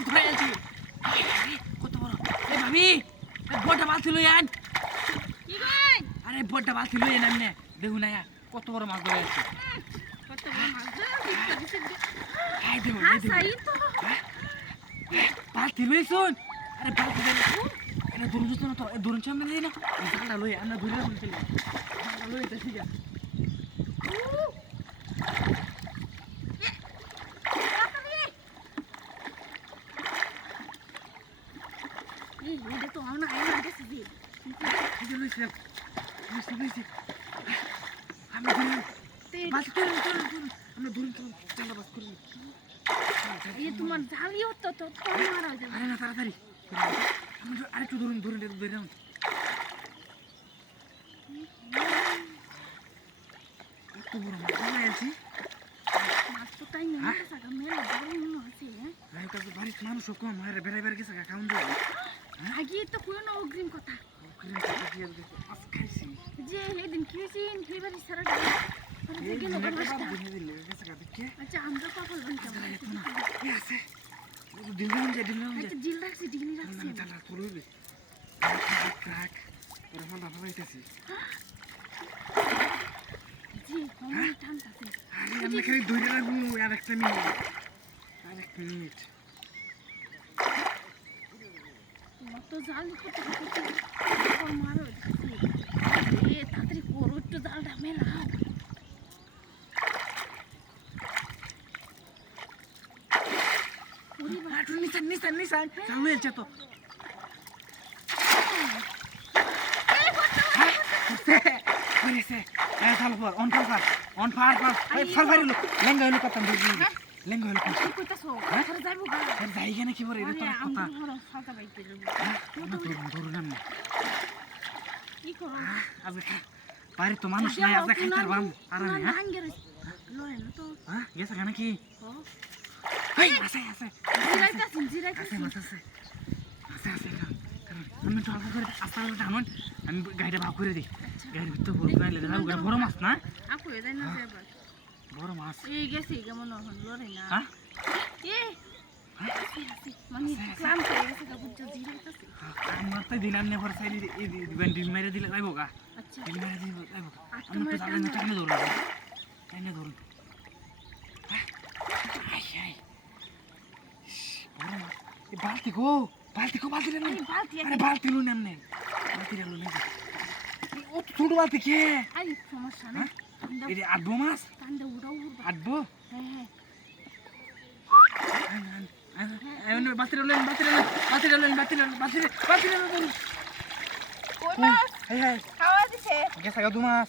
ধরে আছি কত বড় এ ভাবি বড়টা বালতি লই আন কি কই আরে বড়টা বালতি লই আন আমনে দেখুন না কত বড় মাছ ধরে আছি কত বড় মাছ ধরে এই দেখুন হ্যাঁ সাই তো বালতি লই শুন আরে বালতি লই এটা ধরুন না তো ধরুন সামনে দিই না জালটা লই আমরা ধরে রাখুন চলে জালটা লই এটা ঠিক আছে এই এটা তো আমরা আইনা গেছি দি এটা লইছি লইছি আমরা ধরুন বাস করুন আমরা ধরুন জালটা বাস করুন এই তোমার জালিও তো তো মারা যাবে আরে না তাড়াতাড়ি আমরা আরেকটু ধরুন ধরে রাখুন কত বড় মাছ ধরে আছি মাছ তো তাই না সাকা মেলা দারুণ মনে হচ্ছে হ্যাঁ ভাই কাছে বাড়িতে মানুষ কম আরে বেড়াইবার গেছে খাওন যাবে আগে তো কোনো অগ্রিম কথা খাইছি যে সেদিন খেয়েছিন সেবারই সারা আচ্ছা আমরা কখন আছে দিলাম যে আচ্ছা জিল রাখছি ডিগ্রি রাখছি তালা করবে ট্রাক ওরা ফল ভালো হইতাছে জি কমন টানতাছে আরে আমরা খালি ধরে রাখবো আরেকটা মিনিট মত জাল করতে মারো এ তাড়াতাড়ি করো একটু জালটা মেলাও ওরে আটু নিসান চালু হয়েছে তো হয়েছে চালু কর অন ফার ফারিলো লেঙ্গা হইলো কথা লেঙ্গা হইলো কথা কি কইতাছো আরে যাইবো গা যাই কেন কি বলে এটা তো কথা আমরা ফালতা বাইতে যাব আমরা ধরুন না কি করো আজ বাড়ি তো মানুষ নাই আজ খাইতার বাম আরামে হ্যাঁ আঙ্গের লয় না তো হ্যাঁ গেছে কেন কি ও এই আছে জিরাইতাছি আমি তো আগে করে আস্তে টানুন আমি গাড়িটা ভাগ করে দিই গাড়ির ভিতরে বড় গাড়ি লেগে যাবো বড় মাছ না আপু এদাই না যাবে বড় মাছ এই গেছে কেমন হন লরে না হ্যাঁ এ মানে ক্লান্ত হয়ে গেছে কাপড় জিরাইতাছি আমার তো দিলাম না ভরসা এই দিবেন ডিল মেরে দিলে যাইবো গা আচ্ছা ডিল মেরে দিলে যাইবো আমি তো জানি না টাইনে ধরুন বড় মাছ এই বালতি রে আরে বালতি লুন আমনে ও তো ছোট বালতি কে আই সমস্যা নাই এই আটবো মাছ কান্দা উড়াও উড়বা আটবো হ্যাঁ বাতিল কই মাছ হ্যাঁ খাওয়া দিছে গেছে গা দু মাছ